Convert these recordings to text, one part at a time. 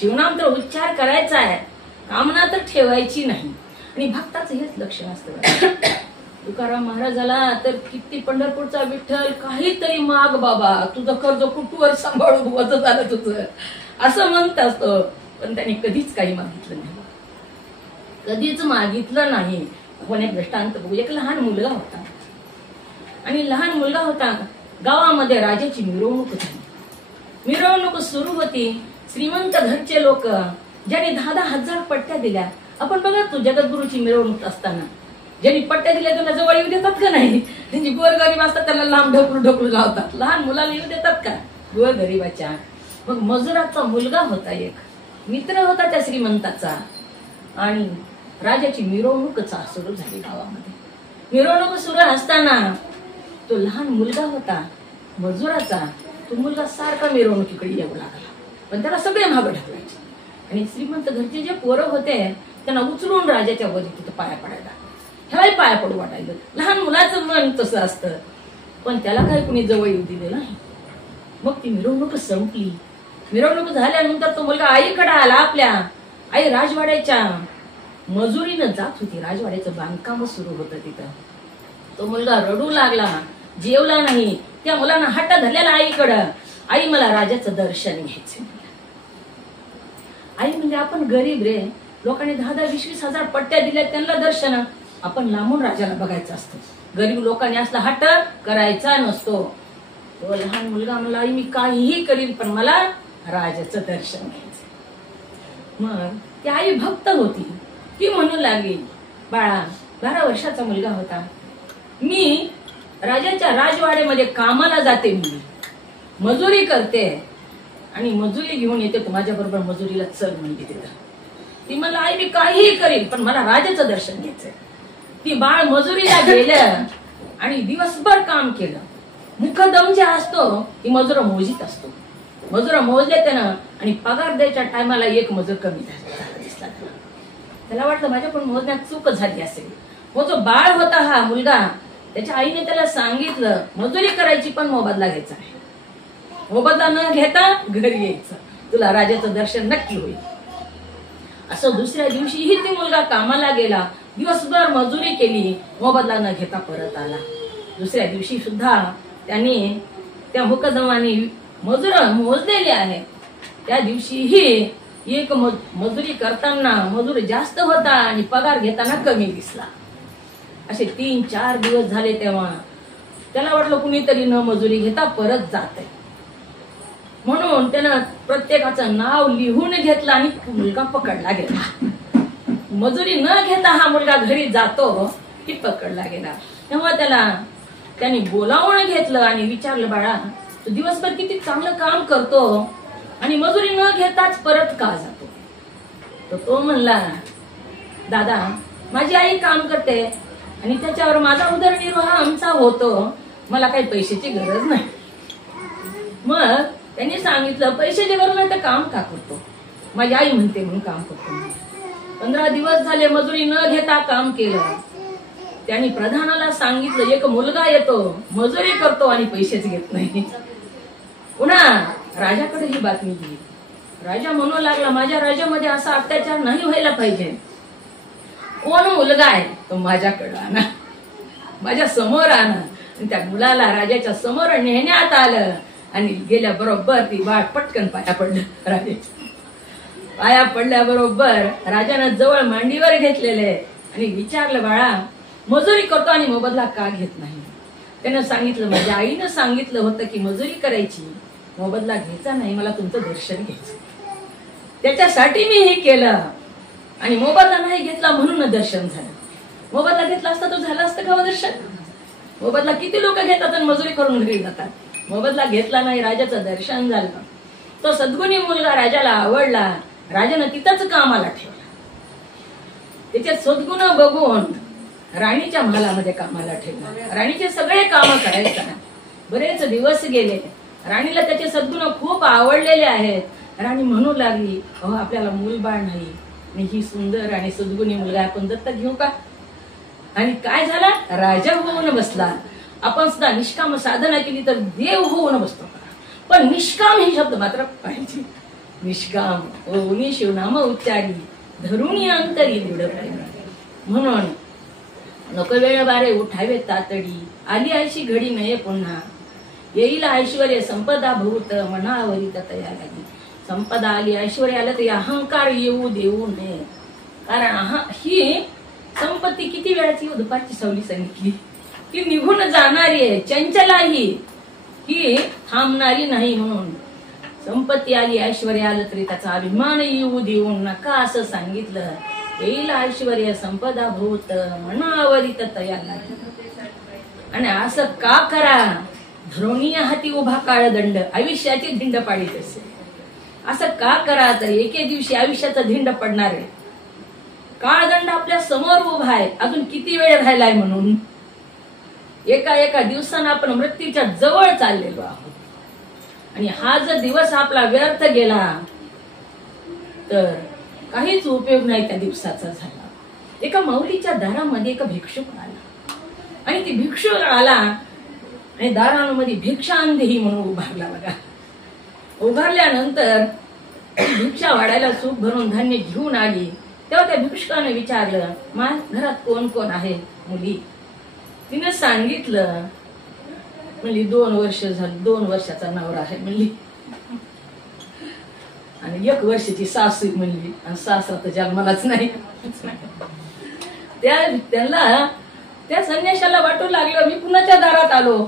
जीवनांतर उच्चार करायचा आहे, कामना तर ठेवायची नाही. आणि भक्ताचं हेच लक्षण असतं. तुकाराम महाराजाला तर किती पंढरपूरचा विठ्ठल काहीतरी माग बाबा, तुझं कर्ज कुठवर सांभाळून वज झालं तुझं, असं म्हणत असतं. पण त्याने कधीच काही मागितलं नाही, कधीच मागितलं नाही. आपण एक दृष्टांत बघू. एक लहान मुलगा होता, आणि लहान मुलगा होता, गावामध्ये राजाची मिरवणूक झाली. मिरवणूक सुरू होती. श्रीमंत घरचे लोक ज्यांनी 10,000 पट्ट्या दिल्या. आपण बघा तू जगद्गुरूची मिरवणूक असताना ज्यांनी पट्ट्या दिल्या त्यांना जवळ येऊ देतात का नाही? त्यांची गोरगरीब असतात त्यांना लांब ढकलू लावतात. लहान मुलाला येऊ देतात का गोरगरीबाच्या? मग मजुराचा मुलगा होता, एक मित्र होता त्या श्रीमंताचा, आणि राजाची मिरवणूक सुरू झाली गावामध्ये. मिरवणूक सुरू असताना तो लहान मुलगा होता मजुराचा, तो मुलगा सारखा मिरवणुकीकडे येऊ लागला. पण त्याला सगळे मागं ढकलायचे. आणि श्रीमंत घरचे जे पोरं होते त्यांना उचलून राजाच्या वरी तिथं पाया पडायला, ह्यालाही पाया पडू वाटायचं. लहान मुलाचं मन तसं असतं. पण त्याला काही कुणी जवळ येऊ दिले नाही. मग ती मिरवणूक संपली. मिरवणूक झाल्यानंतर तो मुलगा आईकडे आला. आपल्या आई राजवाड्याच्या मजुरीनं जात होती. राजवाड्याचं बांधकाम सुरू होतं तिथं. तो मुलगा रडू लागला, जेवला नाही. त्या मुलानं हट्ट धरलेला आईकडं, आई मला राजाचं दर्शन घ्यायचं. आई म्हणजे आपण गरीब रे, लोकांनी 10,000-20,000 हजार पट्ट्या दिल्या, त्यांना दर्शन आपण लांबून राजाला बघायचं असतं. गरीब लोकांनी असला हट्ट करायचा नसतो. तो लहान मुलगा म्हणला, आई मी काहीही करीन पण मला राजाचं दर्शन घ्यायचं. मग ती आई भक्त होती. ती म्हणू लागली, बाळा 12 वर्षाचा मुलगा होता, मी राजाच्या राजवाड्यामध्ये कामाला जाते, मी मजुरी करते आणि मजुरी घेऊन येते, तू माझ्या बरोबर मजुरीला चल म्हणजे तिथं. ती मला आई मी काहीही करीन पण मला राजाचं दर्शन घ्यायचंय. ती बाळ मजुरीला गेलं आणि दिवसभर काम केलं. मुखदम जे असतो ती मजूर मोजीत असतो. मजूर मोजले त्यानं आणि पगार द्यायच्या टायमाला एक मजूर कमी दिसला. त्याला वाटलं माझ्या पण मोजण्यात चूक झाली असेल. मग जो बाळ होता हा मुलगा, त्याच्या आईने त्याला सांगितलं मजुरी करायची पण मोबदला घ्यायचा आहे. मोबदला न घेता घरी यायचं, तुला राजाचं दर्शन नक्की होईल. असं दुसऱ्या दिवशीही ते मुलगा कामाला गेला, दिवसभर मजुरी केली, मोबदला न घेता परत आला. दुसऱ्या दिवशी सुद्धा त्यांनी त्या मुकदमाने मजूर मोजलेले आहे. त्या दिवशीही एक मजुरी करताना मजूर जास्त होता आणि पगार घेताना कमी दिसला. असे 3-4 दिवस झाले. तेव्हा त्याला वाटलं कुणीतरी न मजुरी घेता परत जाते, म्हणून त्यानं प्रत्येकाचं नाव लिहून घेतलं आणि मुलगा पकडला गेला. मजुरी न घेता हा मुलगा घरी जातो की पकडला गेला. तेव्हा त्यांनी बोलावून घेतलं आणि विचारलं, बाळा तू दिवसभर किती चांगलं काम करतो आणि मजुरी न घेताच परत का जातो? तर तो म्हणला, दादा माझी आई काम करते आणि त्याच्यावर माझा उदरनिर्वाह आमचा होतो, मला काही पैशाची गरज नाही. मग त्यांनी सांगितलं, पैशाची गरज नाही तर काम का करतो? माझी आई म्हणते म्हणून काम करतो. 15 दिवस झाले मजुरी न घेता काम केलं. त्यांनी प्रधानाला सांगितलं, एक मुलगा येतो मजुरी करतो आणि पैसेच घेत नाही. पुन्हा राजाकडे ही बातमी दिली. राजा म्हणू लागला, माझ्या राज्यामध्ये असा अत्याचार नाही व्हायला पाहिजे. कोण मुलगा आहे तो माझ्याकडे आणा, माझ्या समोर आणा. त्या मुलाला राजाच्या समोर नेण्यात आलं आणि गेल्या बरोबर ती बाळ पटकन पाया पडलं. राजाच्या पाया पडल्याबरोबर राजानं जवळ मांडीवर घेतलेले आणि विचारलं, बाळा मजुरी करतो आणि मोबदला का घेत नाही? त्यानं सांगितलं, माझ्या आईनं सांगितलं होतं की मजुरी करायची, मोबदला घ्यायचा नाही, मला तुमचं दर्शन घ्यायचं, त्याच्यासाठी मी हे केलं. आणि मोबदला नाही घेतला म्हणून दर्शन झालं. मोबदला घेतला असता तो झालं असतं का दर्शन? मोबदला किती लोक घेतात आणि मजुरी करून घरी जातात. मोबदला घेतला नाही, राजाचं दर्शन झालं. तो सद्गुणी मुलगा राजाला आवडला. राजानं तिथंच कामाला ठेवला. त्याचे सद्गुण बघून राणीच्या महालामध्ये कामाला ठेवला. राणीचे सगळे काम करायचा. बरेच दिवस गेले. राणीला त्याचे सद्गुण खूप आवडलेले आहेत. राणी म्हणू लागली, अहो आपल्याला मूलबाळ नाही आणि ही सुंदर आणि सद्गुणी मुलगा आपण दत्तक घेऊ का? आणि काय झाला, राजा होऊन बसला. आपण सुद्धा निष्काम साधना केली तर देव होऊन बसतो, पण निष्काम हे शब्द मात्र पाहिजे. निष्काम होऊनी शिवनाम उच्चारी धरुणी अंतरी दृढ प्रेम. म्हणून नको वेळ बारे उठावे तातडी आली आयशी घडी नये पुन्हा येईल ऐश्वर्य संपदा भूत मनावरी तया लागी. संपदा आली ऐश्वर्य आलं तरी अहंकार येऊ देऊ नये. कारण ही संपत्ती किती वेळाची दुपारची सावली सांगितली ती निघून जाणारी आहे, चंचल आहे, ही थांबणारी नाही. म्हणून संपत्ती आली ऐश्वर्य आलं तरी त्याचा अभिमान येऊ देऊ नका असं सांगितलं. येईल ऐश्वर्य संपदा भूत मनावरित तया लागी. आणि असं का करा धरोणी हाती उभा काळदंड आयुष्याची धिंड पाडीत असे. असं का करा तर एके दिवशी आयुष्याचा धिंड पडणार आहे. काळदंड आपल्या समोर उभा आहे, अजून किती वेळ राहिलाय. म्हणून एका एका दिवसानं आपण मृत्यूच्या जवळ चाललेलो आहोत. आणि हा जर दिवस आपला व्यर्थ गेला तर काहीच उपयोग नाही त्या दिवसाचा झाला. एका माऊलीच्या दारामध्ये एक भिक्षुक आला आणि ती भिक्षुक आला आणि दारामध्ये भिक्षांदेही म्हणून उभारला. बघा, उभारल्यानंतर भिक्षा वाढायला सूप भरून धान्य घेऊन आली. तेव्हा त्या भिक्षुकाने विचारलं, माझ्या घरात कोण कोण आहे मुली. तिने सांगितलं, म्हणली 2 वर्ष झाली, 2 वर्षाचा नवरा आहे म्हणली आणि 1 वर्षाची सासू म्हणली आणि सासरा तर जन्मालाच नाही. त्यांना त्या संन्याशाला वाटू लागलं मी कुणाच्या दारात आलो.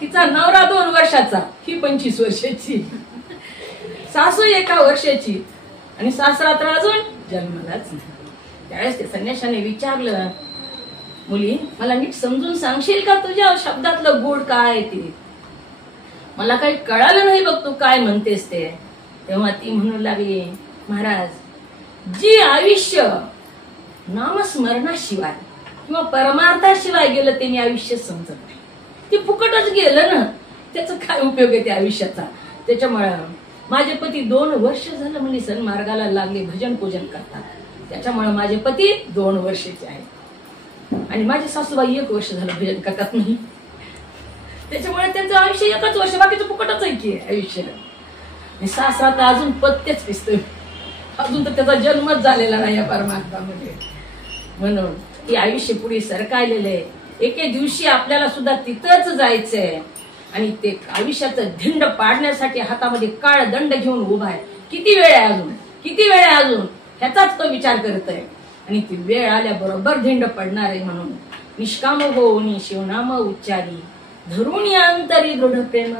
तिचा नवरा 2 वर्षाचा, ही 25 वर्षाची, सासू 1 वर्षाची आणि सासरा तर अजून जन्मालाच नाही. त्यावेळेस त्या संन्याशाने विचारलं, मुली मला नीट समजून सांगशील का तुझ्या शब्दातलं गोड काय ते. मला काही कळालं नाही बघ तू काय म्हणतेस ते. तेव्हा ती म्हणू लागली, महाराज जी आयुष्य नामस्मरणाशिवाय किंवा परमार्थाशिवाय गेलं ते मी आयुष्य समजत नाही. ते फुकटच गेलं ना, त्याचा काय उपयोग आहे त्या आयुष्याचा. त्याच्यामुळे माझे पती 2 वर्ष झालं म्हणजे सन्मार्गाला लागले, भजन पूजन करतात. त्याच्यामुळे माझे पती 2 वर्षाचे आहेत आणि माझी सासूबाई 1 वर्ष झालं भजन करतात नाही. त्याच्यामुळे त्यांचं आयुष्य 1च वर्ष, बाकीचं फुकटच आहे की आयुष्य. सासरा तर अजून पत्तेच पिसतोय, अजून तर त्याचा जन्मच झालेला नाही या परमार्थामध्ये. म्हणून हे आयुष्य पुढे सरकायलेलं आहे. एके दिवशी आपल्याला सुद्धा तिथंच जायचंय आणि ते आयुष्याचं धिंड पाडण्यासाठी हातामध्ये काळ दंड घेऊन उभा आहे. किती वेळ आहे अजून, किती वेळ आहे अजून, ह्याचाच तो विचार करत आहे. आणि ती वेळ आल्याबरोबर धिंड पडणार आहे. म्हणून निष्काम होऊनी शिवनाम उच्चारी धरुणी अंतरी दृढ प्रेम.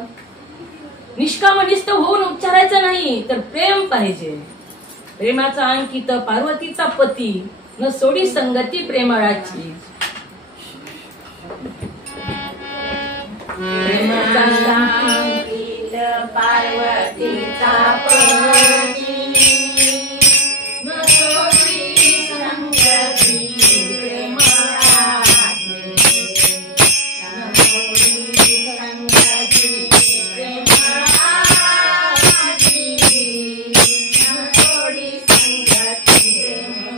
निष्काम निस्त होऊन उच्चारायचं नाही तर प्रेम पाहिजे. प्रेमाचा अंकित पार्वतीचा पती न सोडी संगती प्रेमळाची. प्रेमाचा अंकित पार्वतीचा पती न सोडी संगती प्रेमळाची. न सोडी संगती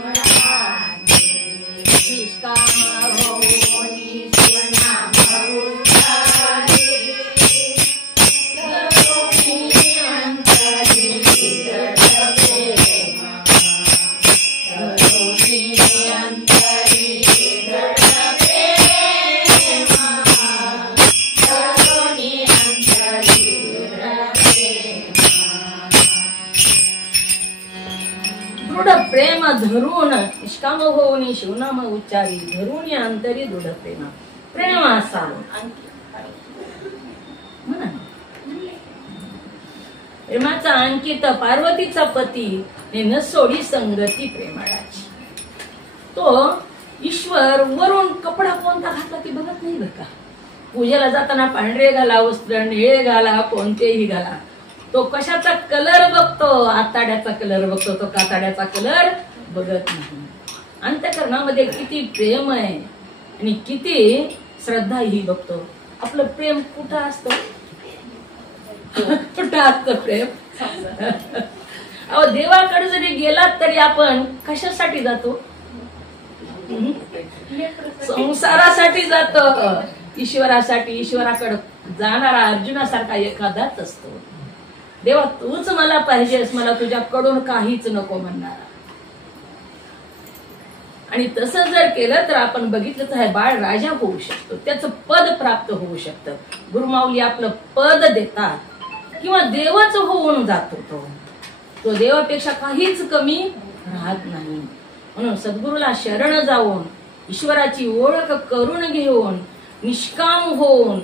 प्रेम धरून निष्काम होऊनी शिवनाम उच्चारी धरून अंतरी दृढ प्रेम. प्रेम असावं. प्रेमाचा अंकित पार्वतीचा पती न सोडी संगती प्रेमळाची. तो ईश्वर वरून कपडा कोणता घातला की बघत नाही बरं का. पूजेला जाताना पांढरे घाला, वस्त्र निळे घाला, कोणतेही घाला, तो कशाचा कलर बघतो, आताड्याचा कलर बघतो, तो काताड्याचा कलर बघत नाही. अंतःकरणामध्ये किती प्रेम आहे आणि किती श्रद्धा ही बघतो. आपलं प्रेम कुठं असतं, कुठं असतं प्रेम. अहो देवाकडे जरी गेलात तरी आपण कशासाठी जातो, संसारासाठी जातो, ईश्वरासाठी. ईश्वराकडे जाणारा अर्जुनासारखा एखादाच असतो. देवा तूच मला पाहिजेस, मला तुझ्याकडून काहीच नको म्हणणारा. आणि तसं जर केलं तर आपण बघितलं तर हे बाळ राजा होऊ शकतो, त्याचं पद प्राप्त होऊ शकतं. गुरुमाऊली आपलं पद देतात किंवा देवच होऊन जातो, तो देवापेक्षा काहीच कमी राहत नाही. म्हणून सद्गुरूला शरण जाऊन ईश्वराची ओळख करून घेऊन निष्काम होऊन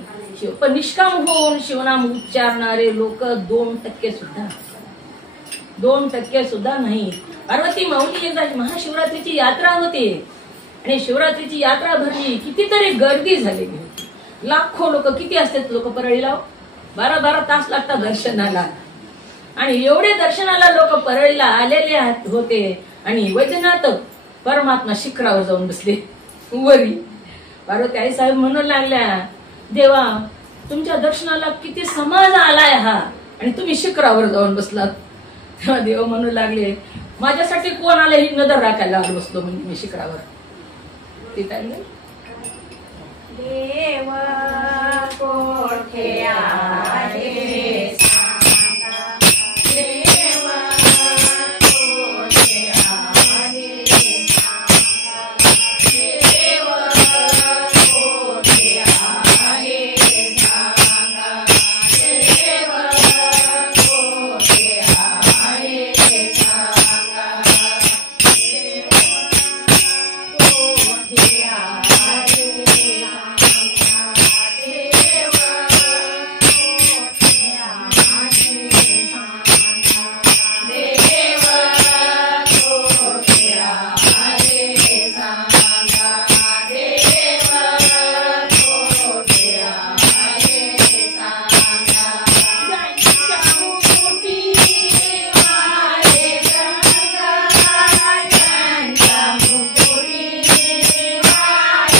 शिवनाम उच्चारणारे लोक 2% सुद्धा नाही. पार्वती माऊली एकदा महाशिवरात्रीची यात्रा होती आणि शिवरात्रीची यात्रा भरली, कितीतरी गर्दी झालेली होती. लाखो लोक, किती असतात लोक परळीला, 12 तास लागतात दर्शनाला. आणि एवढे दर्शनाला लोक परळीला आलेले होते. आणि वैद्यनाथ परमात्मा शिखरावर जाऊन बसले वरी. पार्वती आई साहेब म्हणू लागल्या, देवा तुमच्या दर्शनाला किती समाज आलाय हा, आणि तुम्ही शिखरावर जाऊन बसलात. तेव्हा देव म्हणू लागले, माझ्यासाठी कोण आले ही नजर राखायला बसलो म्हणजे मी शिखरावर. ते काय देव कोठे आले सांगा, देव कोठे आले सांगा, देव कोठे आले सांगा, देव कोठे आले सांगा, देव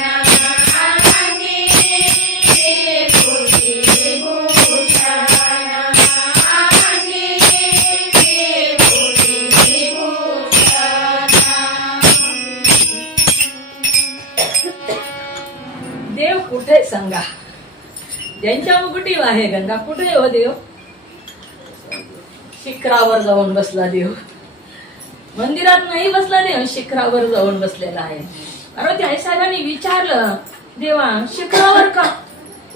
कोठे कुठे सांगा, ज्यांच्या मुकुटी आहे गंगा कुठे हो देव. शिखरावर जाऊन बसला देव, मंदिरात नाही बसला देव, शिखरावर जाऊन बसलेला आहे. पार्वती आई साहेबांनी विचारलं, देवा शिखरावर का,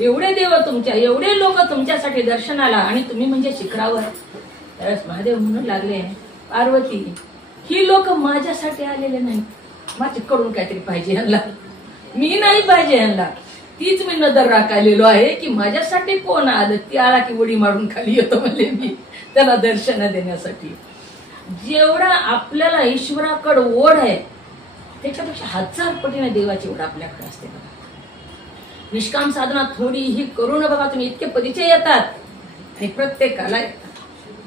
एवढे देव तुमच्या, एवढे लोक तुमच्यासाठी दर्शनाला, आणि तुम्ही म्हणजे शिखरावर. त्यावेळेस महादेव म्हणून लागले, पार्वती ही लोक माझ्यासाठी आलेले नाही, माझ्याकडून काहीतरी पाहिजे ह्यांना, मी नाही पाहिजे ह्यांना. तीच मी नजर राखायलेलो आहे की माझ्यासाठी कोण आलं, ती आला की उडी मारून खाली येतो म्हणजे मी त्याला दर्शन देण्यासाठी. जेवढा आपल्याला ईश्वराकडे ओढ आहे त्याच्यापेक्षा 1000 पटीने देवाची ओढ आपल्याकडे असते बघा. निष्काम साधना थोडी ही करून बघा तुम्ही, इतके परिचय येतात आणि प्रत्येकाला येतात.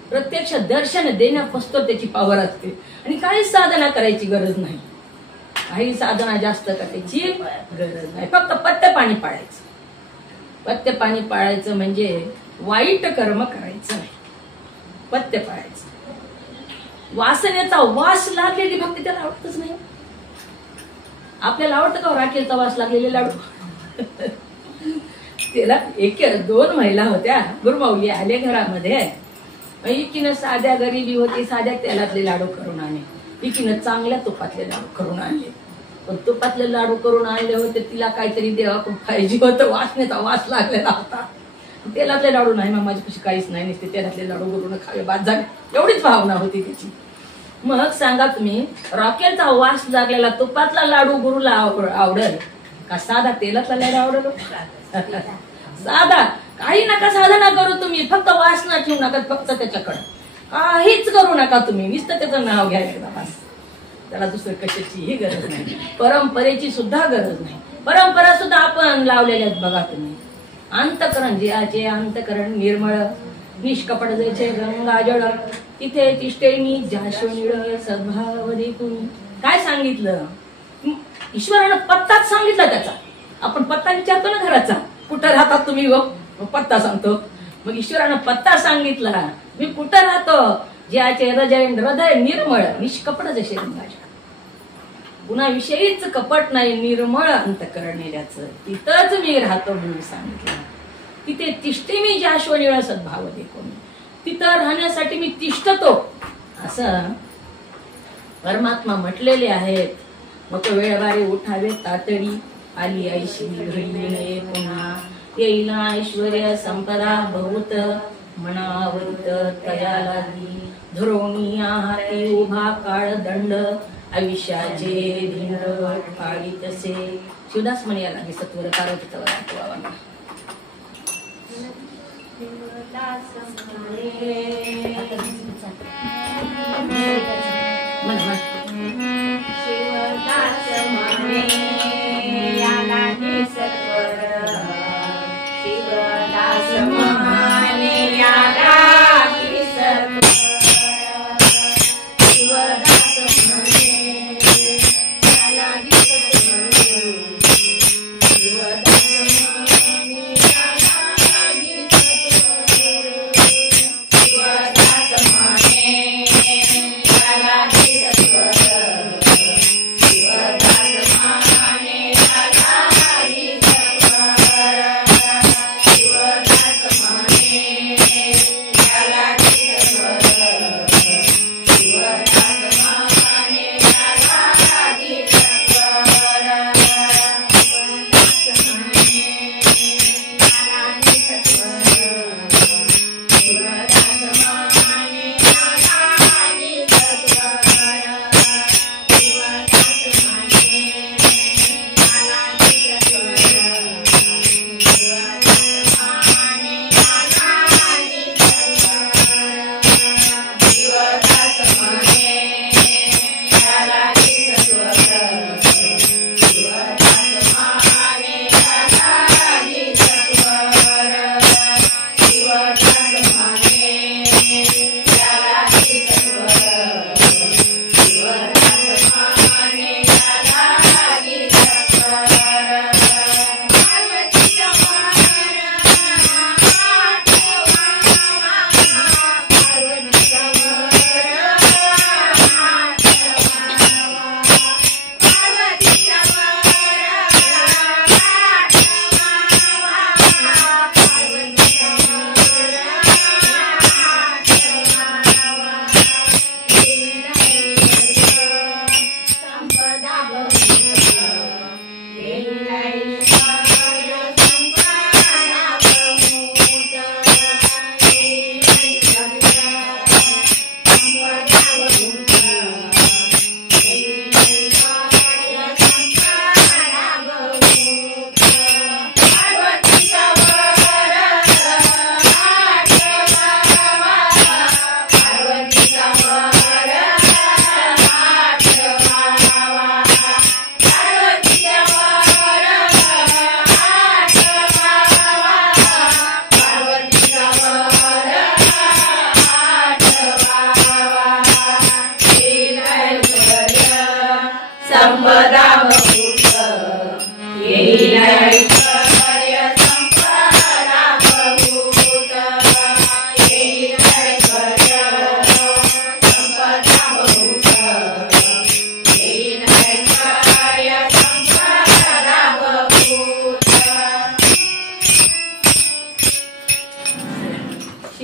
प्रत्यक्ष दर्शन देण्यापासून त्याची पावर असते आणि काही साधना करायची गरज नाही, काही साधना जास्त करायची गरज नाही. फक्त पथ्य पाणी पाळायचं. पथ्य पाणी पाळायचं म्हणजे वाईट कर्म करायचं नाही, पथ्य पाळायचं. वासनेचा वास लागलेली भक्ती त्याला आवडतच नाही. आपल्याला आवडतं का राखेलचा वास लागलेले लाडू? त्याला एक 2 महिला होत्या, गुरुमाऊली आले घरामध्ये. एकीनं साध्या गरिबी होती, साध्या तेलातले लाडू करून आणले, एकीनं चांगल्या तुपातले लाडू करून आणले. पण तुपातले लाडू करून आणले होते, तिला काहीतरी देवाकडून पाहिजे होतं, वासनेचा वास लागलेला होता. तेलातले लाडू नाही, मग माझ्यापाशी काहीच नाही, नुसते तेलातले लाडू गुरुनं खावे बाद झाले, एवढीच भावना होती त्याची. मग सांगा तुम्ही, रॉकेलचा वास लागलेला तुपातला लाडू गुरुला आवडेल का साधा तेलातला लाडू आवडेल? साधा. काही नका साधना करू तुम्ही, फक्त वासना ठेवू नका, फक्त त्याच्याकडे काहीच करू नका तुम्ही, नुसतं त्याचं नाव घ्या एकदा बस. त्याला दुसरं कशाचीही गरज नाही, परंपरेची सुद्धा गरज नाही. परंपरा सुद्धा आपण लावलेल्या आहेत बघा तुम्ही. अंतकरण जियाचे अंतकरण निर्मळ, निष्कपट जैसे गंगाजळ, तिथे तिष्ठे मी जाशोनिळ सद्भाव देखून. काय सांगितलं? ईश्वरानं पत्ताच सांगितला त्याचा. आपण पत्ता विचारतो ना घराचा, कुठं राहतात तुम्ही? पत्ता सांगतो. मग ईश्वरानं पत्ता सांगितला, मी कुठं राहतो? ज्याचे हृदय निर्मळ, निष्कपट जसे गंगाजळ. कुणाविषयीच कपट नाही, निर्मळ अंतकरण नेल्याचं, तिथंच मी राहतो म्हणून सांगितलं. तिथे तिष्ठे मी जाशोनिळ सद्भाव देखून, तिथं राहण्यासाठी मी तिष्ठतो असं परमात्मा म्हटलेले आहेत. मग वेळवारे उठावे तातडी, आली ऐशी घडी नये पुन्हा, येईला ऐश्वर्य संपदा बहुत, मनावृत तया लागी, धरोणी हाती उभा काळ दंड, आयुष्याचे धिंड काळी तसे. शिवदास म्हणे याला की सत्वर पार्वतीचा वावा. शिवदास म्हणे याला की सत्वर, शिवदास म्हणे याला की सत्वर, शिवदास म्हणे याला की सत्वर, शिवदास म्हणे याला की सत्वर, शिवदास म्हणे याला की सत्वर, शिवदास म्हणे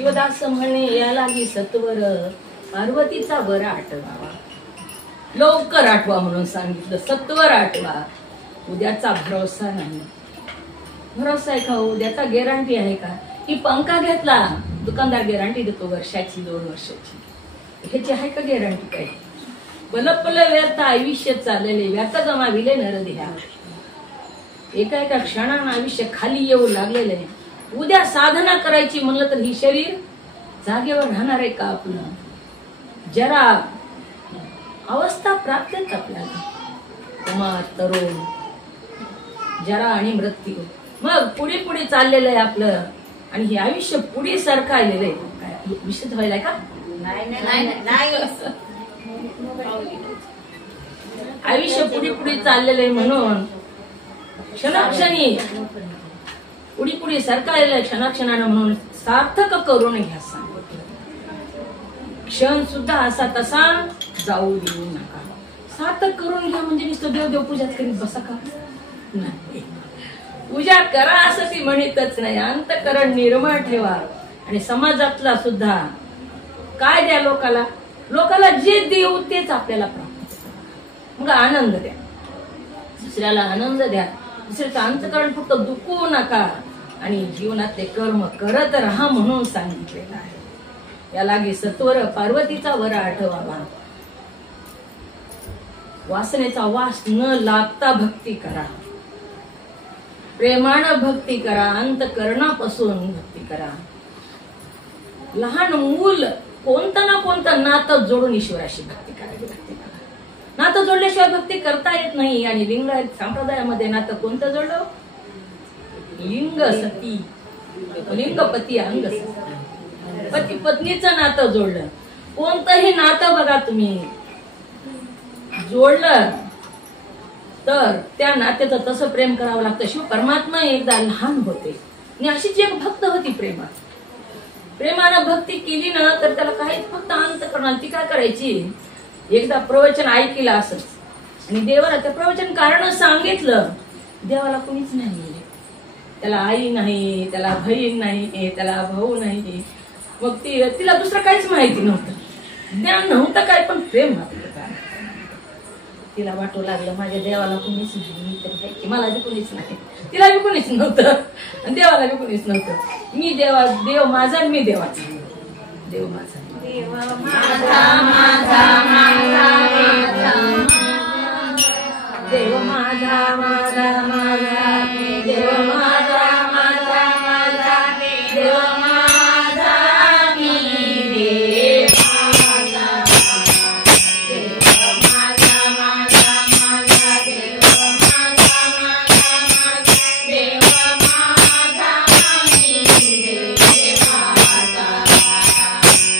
शिवदास म्हणे या लागी सत्वर पार्वतीचा वर आठवावा. लवकर आठवा म्हणून सांगितलं. सत्वर आठवा. उद्याचा भरोसा नाही. भरोसा आहे का उद्याचा? गॅरंटी आहे का? की पंखा घेतला दुकानदार गॅरंटी देतो वर्षाची 2 वर्षाची. ह्याची आहे का गॅरंटी? काय पल व्यर्थ आयुष्य चाललेले व्यर्थ गमाविले नरदेहा. एका एका क्षणानं आयुष्य खाली येऊ लागलेले. उद्या साधना करायची म्हणलं तर ही शरीर जागेवर राहणार आहे का आपलं? जरा अवस्था प्राप्त आहेत आपल्याला. कुमार तरुण जरा आणि मृत्यू. मग पुढे पुढे चाललेलं आहे आपलं. आणि हे आयुष्य पुढे सरकायलेलं आहे. काय विषय व्हायलाय का? आयुष्य पुढे पुढे चाललेलं आहे म्हणून क्षणाक्षणी पुढे पुढे सरकायलेलं आहे. क्षणाक्षणानं म्हणून सार्थक करून घ्या सांगितलं. क्षण सुद्धा असा तसा जाऊ देऊ नका. सार्थक करून घ्या म्हणजे नुसतं देव पूजाच करीत बसा का? नाही. पूजा करा असं ती म्हणतच नाही. अंतःकरण निर्मळ ठेवा. आणि समाजातला सुद्धा काय द्या लोकाला? लोकाला जे देऊ तेच आपल्याला प्राप्त. मग आनंद द्या. दुसऱ्याला आनंद द्या. दुसऱ्याचं अंतःकरण फक्त दुखवू नका. आणि जीवनातले कर्म करत राहा म्हणून सांगितलेलं आहे. या लागे सत्वर पार्वतीचा वर आठवावा. वासनेचा वास न लागता भक्ती करा. प्रेमानं भक्ती करा. अंतःकरणापासून भक्ती करा. लहान मूल कोणतं ना कोणतं नातं जोडून ईश्वराशी भक्ती करावी लागते. नातं जोडल्याशिवाय भक्ती करता येत नाही. आणि लिंगायत संप्रदायामध्ये नातं कोणतं जोडलं? लिंग सती, लिंग पती अंग सती. पती पत्नीचं नातं जोडलं. कोणतंही नातं बघा तुम्ही जोडलं तर त्या नात्याचं तसं प्रेम करावं लागतं. शिव परमात्मा एकदा लहान होते आणि अशीच एक भक्त होती. प्रेमानं भक्ती केली ना तर त्याला काही फक्त अंतःकरणात ती काय करायची? एकदा प्रवचन ऐकलं असंच आणि देवाला त्या प्रवचन कारण सांगितलं. देवाला कुणीच नाही. त्याला आई नाही, त्याला बहीण नाही, त्याला भाऊ नाही. मग तिला दुसरं काहीच माहिती नव्हतं. ज्ञान नव्हतं काय, पण प्रेम नव्हतं. तिला वाटू लागलं माझ्या देवाला कुणीच नाही. मला बी कुणीच नाही. तिला बी कुणीच नव्हतं आणि देवाला बी कुणीच नव्हतं. मी देव माझा मी देवाचा. देव माझा देव माझा माझा देव माझा माझा माझा देव माझा माझा माझा देव माझा मी देव माझा देव माझा माझा माझा देव माझा माझा माझा देव माझा मी देव माझा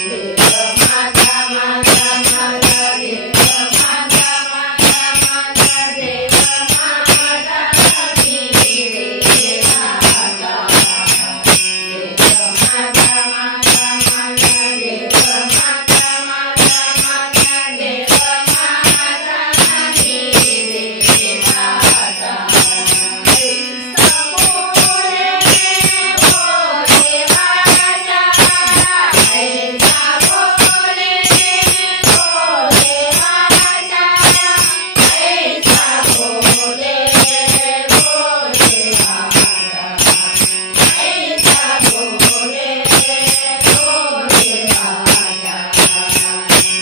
देव माझा माझा माझा देव माझा माझा माझा देव माझा मी देव माझा देव माझा माझा माझा देव माझा माझा माझा देव माझा मी देव माझा. ऐसा बोले वो देवाचा, ऐसा बोले वो देवाचा, ऐसा बोले वो देवाचा, ऐसा बोले वो देवाचा.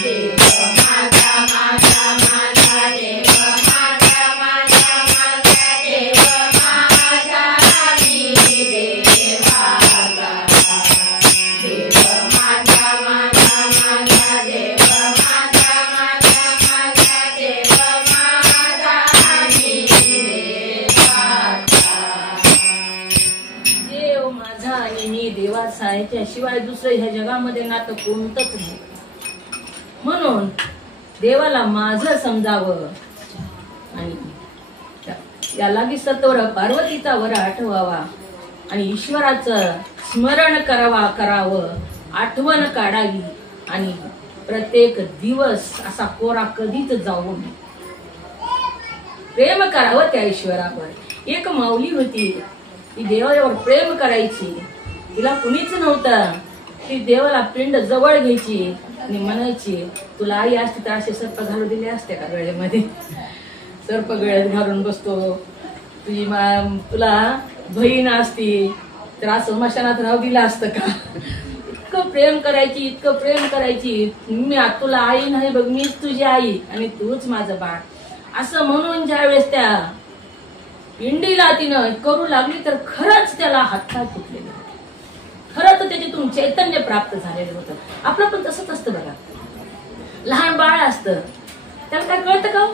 देव माझा माझा माझा देव माझा माझा माझा देव माझा मी देव माझा देव माझा माझा माझा देव माझा माझा माझा देव माझा मी देव माझा. देव माझा आणि मी देवाचा. याच्याशिवाय दुसरं ह्या जगामध्ये नातं कोणतंच नाही. म्हणून देवाला माझं समजावं आणि या लागी सत्वर पार्वतीचा वर आठवावा आणि ईश्वराचं स्मरण करावं. आठवण काढावी आणि प्रत्येक दिवस असा कोरा कधीच जाऊ नये. प्रेम करावं त्या ईश्वरावर. एक माऊली होती ती देवावर प्रेम करायची. तिला कुणीच नव्हतं. ती देवाला पिंड जवळ घ्यायची आणि म्हणायची, तुला आई असती तर असे सर्प घालू दिले असते का गळ्यामध्ये? सर्प गळ्यात घालून बसतो. तुला बहीण असती तर असं मशानात राहू दिलं असतं का? इतकं प्रेम करायची, इतकं प्रेम करायची. मी तुला आई नाही बघ, मीच तुझी आई आणि तूच माझं बाळ, असं म्हणून ज्यावेळेस त्या पिंडीला तिनं करू लागली तर खरंच त्याला हातपाय फुटलेले होते. खरं तर त्याच्यातून चैतन्य प्राप्त झालेलं होतं. आपलं पण तसंच असतं बघा. लहान बाळ असतं, त्याला काय कळतं का?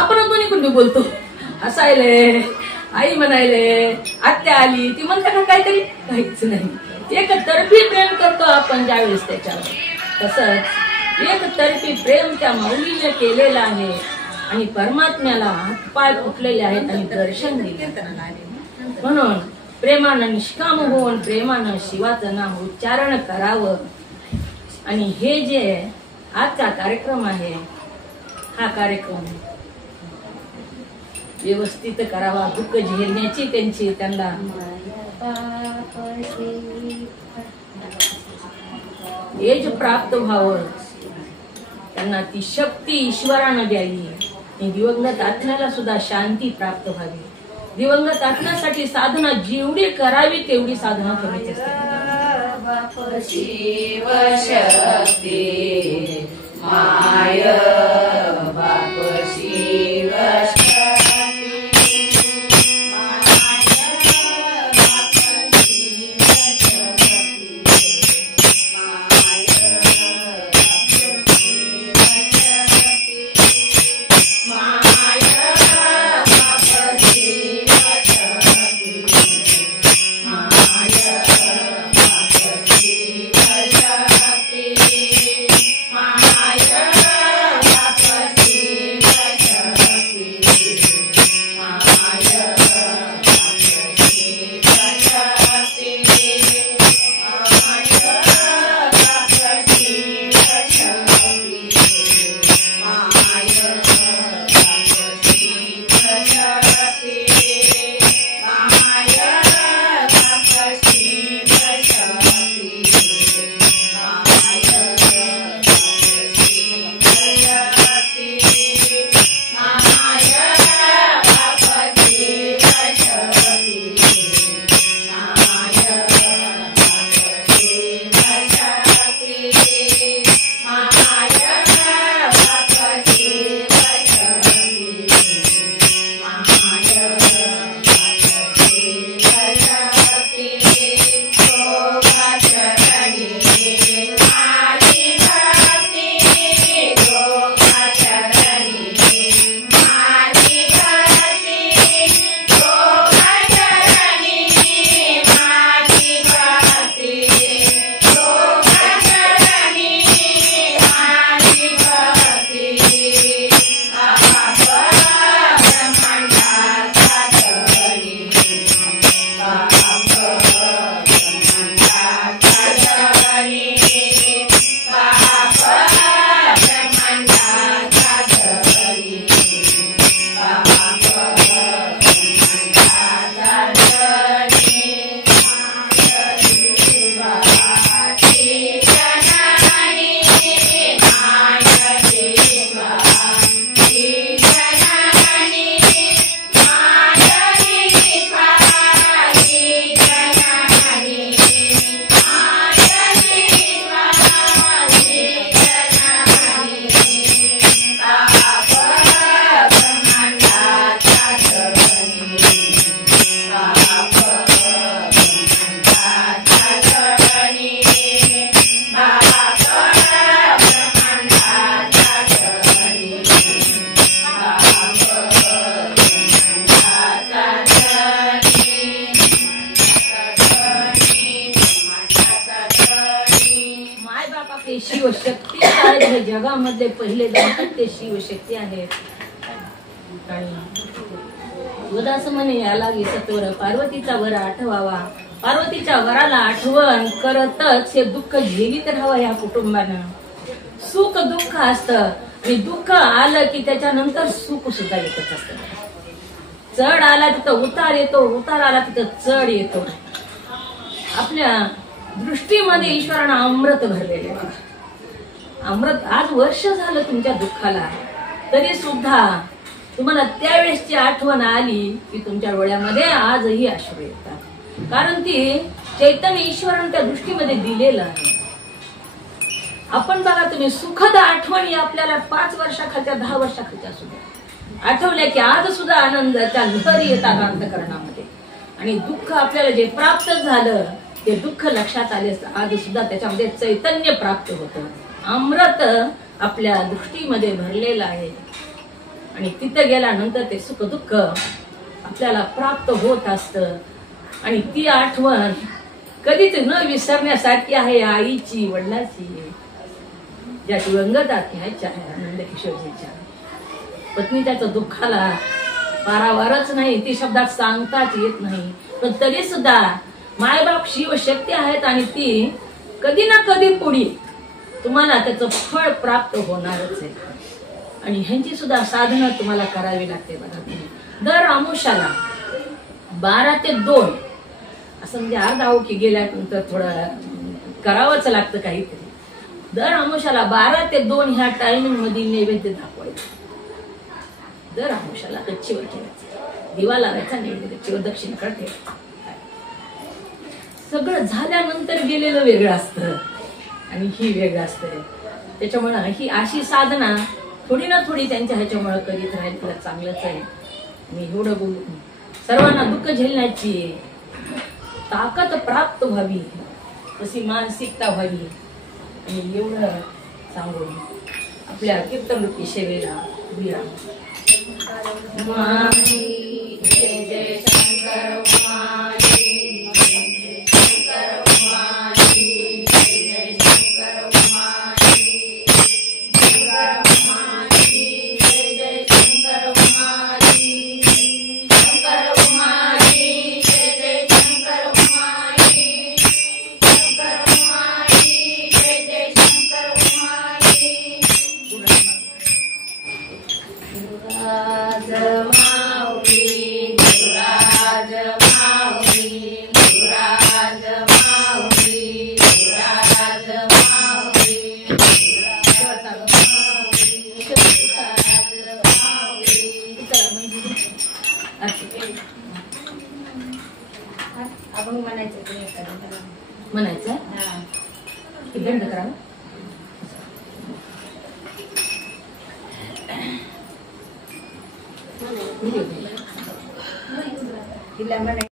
आपण कोणी कोणी बोलतो, हसायले, आई म्हणायले, आत्या आली, ती म्हणते का काहीतरी? काहीच नाही. एक तर्फी प्रेम करतो आपण ज्यावेळेस त्याच्यावर, तसंच एक तर्फी प्रेम त्या माऊलीने केलेलं आहे आणि परमात्म्याला हातपाय फुटलेले आहेत आणि दर्शन दिले. म्हणून प्रेमानं निष्काम होऊन प्रेमानं शिवाचं नाम उच्चारण करावं. आणि हे जे आजचा कार्यक्रम आहे, हा कार्यक्रम व्यवस्थित करावा. दुःख झेलण्याची त्यांना एज प्राप्त व्हावं, त्यांना ती शक्ती ईश्वरानं द्यावी आणि दिवंगत आत्म्याला सुद्धा शांती प्राप्त व्हावी. दिवंगत आत्म्यासाठी साधना जेवढी करावी तेवढी साधना कमीच असते. शिव शक्ती माय बाप शिव शिवशक्ती आहेत. हे जगामधले पहिले जगतात ते शिवशक्ती आहेत. उदास म्हणे याला सत्वर पार्वतीचा वर आठवावा. पार्वतीच्या वराला आठवण करतच हे दुःख झेलीत राहावं या कुटुंबानं. सुख दुःख असतं आणि दुःख आलं की त्याच्यानंतर सुख सुद्धा येतच असतं. चढ आला तिथं उतार येतो, उतार आला तिथं चढ येतो. आपल्या दृष्टीमध्ये ईश्वरानं अमृत भरलेले बघा. अमृत आज वर्ष झालं तुमच्या दुःखाला, तरी सुद्धा तुम्हाला त्यावेळेसची आठवण आली की तुमच्या डोळ्यामध्ये आजही अश्रू येतात. कारण ती चैतन्य ईश्वरानं त्या दृष्टीमध्ये दिलेलं आहे. आपण बघा तुम्ही सुखद आठवणी आपल्याला 5 वर्षाखालच्या 10 वर्षाखालच्या सुद्धा आठवल्या की आज सुद्धा आनंदाच्या लहरी येतात अंतःकरणामध्ये. आणि दुःख आपल्याला जे प्राप्त झालं ते दुःख लक्षात आले आज सुद्धा त्याच्यामध्ये चैतन्य प्राप्त होतं. अमृत आपल्या दृष्टीमध्ये भरलेलं आहे आणि तिथं गेल्यानंतर ते सुख दुःख आपल्याला प्राप्त होत असतं. आणि ती आठवण कधीच न विसरण्यासारखी आहे आईची, वडिलाची, ज्या दिवंगत आत्म्याच्या आहे आनंद किशोरजीच्या. पत्नी त्याचं दुःखाला पारावारच नाही, ती शब्दात सांगताच येत नाही, पण तरी सुद्धा मायबाप शिवशक्ती आहेत आणि ती कधी ना कधी पुढे तुम्हाला त्याचं फळ प्राप्त होणारच आहे. आणि ह्यांची सुद्धा साधना तुम्हाला करावी लागते. बघा तुम्ही दर अमावस्याला 12 ते 2 असं म्हणजे अर्धा ओळखी गेल्यानंतर थोडं करावंच लागतं काहीतरी. दर अमावस्याला 12 ते 2 ह्या टायमिंग मध्ये नैवेद्य दाखवायचं. दर अमावस्याला गच्चीवर ठेवायचं, दिवा लावायचा, नैवेद्य गच्चीवर दक्षिणेकडे ठेवायचं. सगळं झाल्यानंतर गेलेलं वेगळं असतं आणि ही वेगळं असतं. त्याच्यामुळं ही अशी साधना थोडी ना थोडी त्यांच्या ह्याच्यामुळे करीत राहील तिला चांगलंच आहे. मी एवढं बोलू, सर्वांना दुःख झेलण्याची ताकद प्राप्त व्हावी, तशी मानसिकता व्हावी आणि एवढं सांगून आपल्या कीर्तनरूपी सेवेला विराम. जय जय शंकर उमाजी, जय शंकर उमाजी, जय शंकर उमाजी, शंकर उमाजी, जय शंकर उमाजी, शंकर उमाजी, जय शंकर उमाजी, शंकर उमाजी, जय शंकर उमाजी. गुरुराज माऊली, गुरुराज माऊली, गुरुराज माऊली, गुरुराज माऊली, गुरुराज माऊली. आपण म्हणायचं म्हणायचं दंड करावं. तिला म्हणायचं.